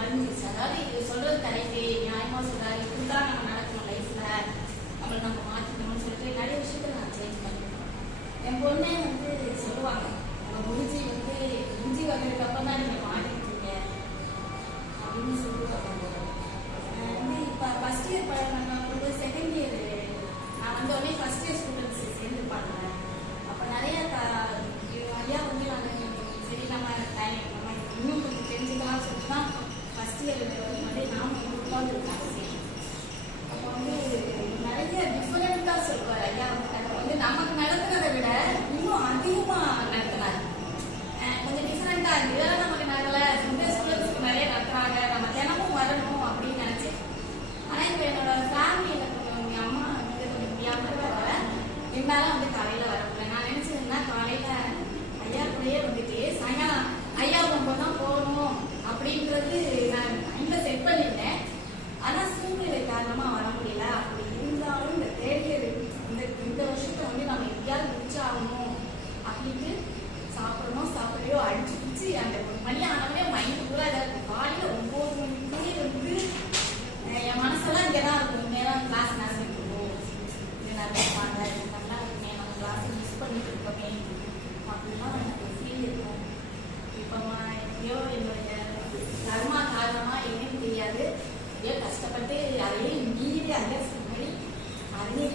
வலிஞ்சிருச்சு. அதாவது இது சொல்றது கரெக்டு, நியாயமா சொல்றாரு, இப்படிதான் நம்ம நடக்கணும் லைஃப்ல, நம்மளை நம்ம மாற்றிக்கணும்னு சொல்லிட்டு நிறைய விஷயத்த நான் சேஞ்ச் பண்ணிருக்கேன். என் பொண்ணே வந்து சொல்லுவாங்க, உங்க முடிஞ்சு வந்து முடிஞ்சு வந்ததுக்கு அப்புறம் தான் நீங்க மாட்டிக்கிட்டீங்க அப்படின்னு சொல்லுவாங்க. வந்து இப்போ ஃபர்ஸ்ட் இயர் நம்ம செகண்ட் இயர் நான் வந்தோடனே ஃபர்ஸ்ட் இயர் ஸ்டூடெண்ட்ஸ் சேர்ந்து பண்ணேன். அப்போ நிறைய ஐயா வந்து நான் சரி நம்ம இன்னும் கொஞ்சம் தெரிஞ்சுக்கலாம் சொல்லிட்டு தான் ஃபர்ஸ்ட் இயர் வந்து நான் உட்காந்துருக்காங்க. அப்போ வந்து நிறைய டிஃபரெண்டாக சொல்லுவார் ஐயா. வந்து நமக்கு நடத்துனதை விட இன்னும் அதிகமாக நடத்தினார். கொஞ்சம் டிஃபரெண்டா இருக்கு, இதெல்லாம் நமக்கு நடக்கல, இந்த ஸ்டூடெண்ட்ஸ்க்கு நிறைய நடத்துறாங்க, நம்ம தினமும் வரணும் அப்படின்னு நினைச்சு. ஆனா இப்போ என்னோட ஃபேமிலியில கொஞ்சம் என் அம்மா வந்து கொஞ்சம் முடியாம வர என்னால வந்து காலையில வர முடியல. நான் நினைச்சதுன்னா காலையில ஐயா கூடயே வந்துட்டு சாயங்காலம் ஐயா ரொம்ப தான் போகணும் அப்படின்றது நான் மைண்ட்ல செட் பண்ணிட்டேன். ஆனா சூழ்நிலை காரணமா வர முடியல. அப்படி இருந்தாலும் இந்த தேர்தல் இந்த வருஷத்தை வந்து நம்ம எப்படியாவது முடிச்சாகணும் அப்படின்ட்டு சாப்பிடணும் சாப்பிடையோ அடிச்சு பிடிச்சி அந்த ஒரு மணி ஆனவே மைண்டு பூரா இதாக இருக்கும். காலையில் 9 மணிக்கு வந்து என் மனசெல்லாம் இங்கே தான் இருக்கும். நேரம் கிளாஸ் நடந்துட்டு இருக்கும், இது நடப்பாங்க, நல்லா இருக்குமே, நம்ம கிளாஸை மிஸ் பண்ணிட்டு இருக்கோமே அப்படின்லாம் எனக்கு ஃபீல் இருக்கும். இப்போ எப்படியோ என்னுடைய கர்மா காரணமாக என்னன்னு தெரியாது, எப்படியோ கஷ்டப்பட்டு அதையே மீறி அட்ஜஸ்ட் பண்ணி அதையே